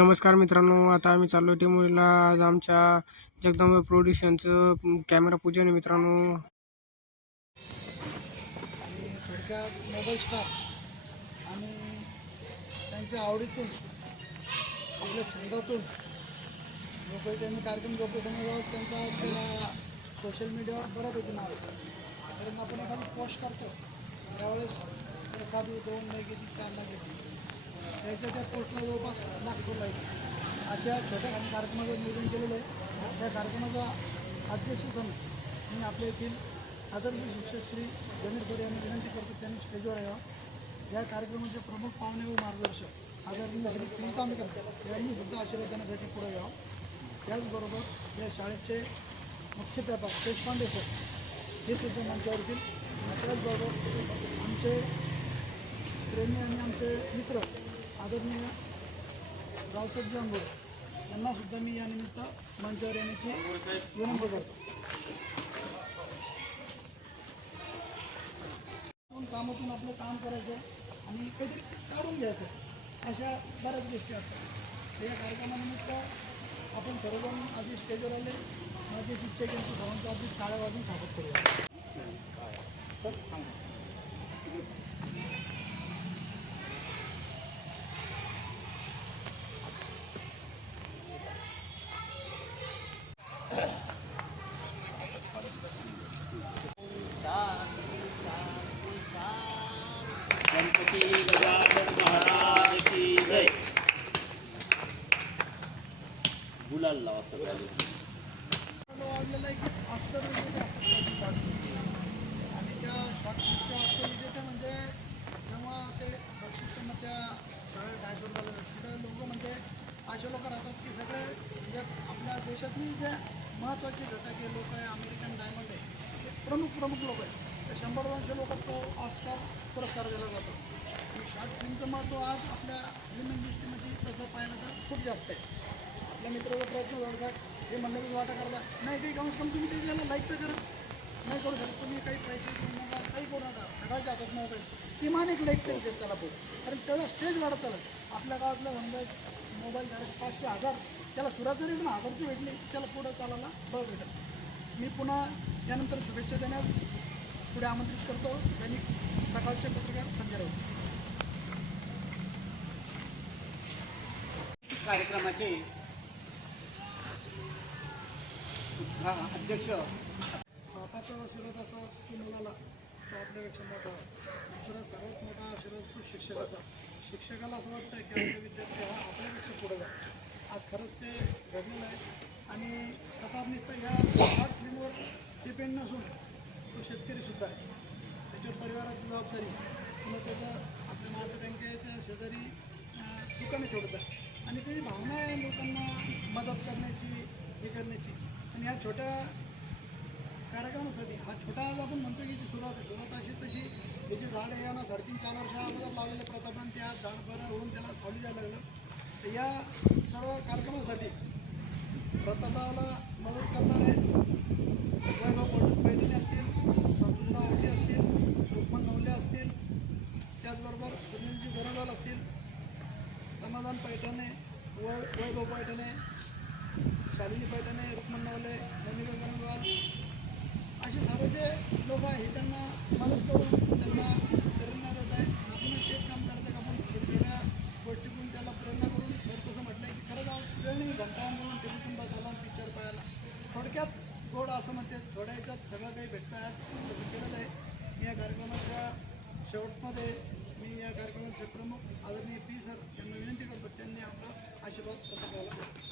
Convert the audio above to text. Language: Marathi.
नमस्कार मित्रांनो, आता आम्ही चाललो टिमोरीला. आज आमच्या जगदंबा प्रोडक्शनचं कॅमेरा पूजन आहे मित्रांनो. थोडक्यात मोबाईल स्टार आणि त्यांच्या आवडीतून आपल्या छंदातून लोक त्यांनी कार्यक्रम लोकसंघावर त्यांचा आपल्याला सोशल मीडियावर बऱ्यापैकी नाव येतं. कारण आपण एखादी पोस्ट करतो त्यावेळेस एखादी 2 नाही घेतली 4 नाही घेतली त्याच्या त्या पोस्टला जवळपास लाखो लाईक अशा छोट्या कार्यक्रमाचं नियोजन केलेलं आहे. त्या कार्यक्रमाचा अध्यक्षस्थान मी आपल्या येथील आदरणीय शिक्षक श्री गणेश सर यांनी विनंती करतो त्यांनी स्टेजवर यावं. या कार्यक्रमाचे प्रमुख पाहुणे व मार्गदर्शक आदरणीय श्री प्रीतांबेकर यांनी सुद्धा आशीर्वादासाठी पुढे यावं. त्याचबरोबर या शाळेचे मुख्याध्यापक देशपांडे सर हे सुद्धा मंचावर येतील. त्याचबरोबर आमचे प्रेमी आणि आमचे मित्र आदरणीय रावसाहेब अंगोळ यांनासुद्धा मी यानिमित्त मंचावर येण्याची विनंती करतो. कामातून आपलं काम करायचं आणि काहीतरी काढून घ्यायचं अशा बऱ्याच गोष्टी असतात. या कार्यक्रमानिमित्त आपण सर्वजण आधी स्टेजवर आले. माझे शिक्षक यांचं सर्वांचं आधी टाळ्या वाजून स्वागत करूया. गणपती गजानन महाराज की जय. गुलाल लावा सगळ्यांनी. वाढलेला एक अस्तर विजेते आणि त्या शॉर्टच्या अस्तर विजेते म्हणजे जेव्हा ते बक्षीस त्यांना त्या शाळेत डायसोड झालं तिथे लोक म्हणजे असे लोक राहतात की सगळे म्हणजे आपल्या देशातली जे महत्त्वाचे घटक हे लोक आहे अमेरिकन डायमंड आहे प्रमुख लोक आहेत. 100-200 लोक तो ऑस्कर पुरस्कार दिला जातो. आणि शॉर्ट फिल्मचं महत्त्व आज आपल्या फिल्म इंडस्ट्रीमध्ये तसं पाहिलं तर खूप जास्त आहे. आपल्या मित्राचा प्रयत्न करतात हे म्हणण्याचा वाटा करतात नाही काही कमीत कमी तुम्ही त्याच्याला लाईक तर करा. नाही करू शकत तुम्ही काही पैसे करू नका काही करू नका सगळ्याच्या हातात मोबाईल किमान एक लाईक तरी देत त्याला पुढे. कारण त्याला स्टेज वाढत चालत आपल्या गावातला समजा मोबाईल झाला 500-1000 त्याला सुरुवात जरी पण 1000ची भेटली त्याला पुढं चालायला बळ भेटत. मी पुन्हा यानंतर शुभेच्छा देण्यास पुढे आमंत्रित करतो. त्यांनी सकाळचे पत्रकार संजय राऊत. कार्यक्रमाचे अध्यक्ष बापाचा आशीर्वाद असा की मुलाला तो आपल्यापेक्षा मोठा. दुसरा सर्वात मोठा आशीर्वाद तो शिक्षकाला असं वाटतं की आपले विद्यार्थी हा आपल्यापेक्षा पुढे जातो. आज खरंच ते घडलेलं आहे. आणि प्रताप निस्ता ह्या शॉर्ट फिल्मवर डिपेंड नसून तो शेतकरीसुद्धा आहे. त्याच्यावर परिवाराची जबाबदारी किंवा त्याचं आपल्या महाराष्ट्र बँकेच्या शेजारी दुकाने ठेवत आहे आणि त्याची भावना आहे लोकांना मदत करण्याची हे करण्याची. आणि ह्या छोट्या कार्यक्रमासाठी हा छोटा आज आपण म्हणतो की सुरुवात अशी तशी त्याची झाड आहे यांना 3.5-4 वर्ष अगोदर लावलेलं प्रतापान त्या झाड बरं होऊन त्याला सावली जायला लागलं. तर या सर्व कार्यक्रमासाठी प्रतापाला मदत करणारे वैभव पैठणे असतील, संतोषराव ओटी असतील, रुक्मन नवले असतील, त्याचबरोबर सुनीलजी गोरंडवाल असतील, समाधान पैठणे, वैभव पैठणे, शालिनी पैठणे, रुक्मन नवले, नमिका गोरंडवाल असे सर्व जे लोक आहे त्यांना मदत करून त्यांना प्रेरणा देत आहे. आपणच तेच काम करायचं आपण छोट्या गोष्टीतून त्याला प्रेरणा करून सर तसं म्हटलं आहे की खरंच वेळ नाही घंटावून बोलून टीव्हीतून बसायला पिक्चर पाहायला थोडक्यात गोड असं म्हणते थोड्या ह्याच्यात सगळं काही भेटतं आहे तसं केलं आहे. मी या कार्यक्रमाच्या शेवटमध्ये मी या कार्यक्रमाचे प्रमुख आदरणीय पी सर यांना विनंती करतो त्यांनी आपला आशीर्वाद पत्रकाला द्यावा.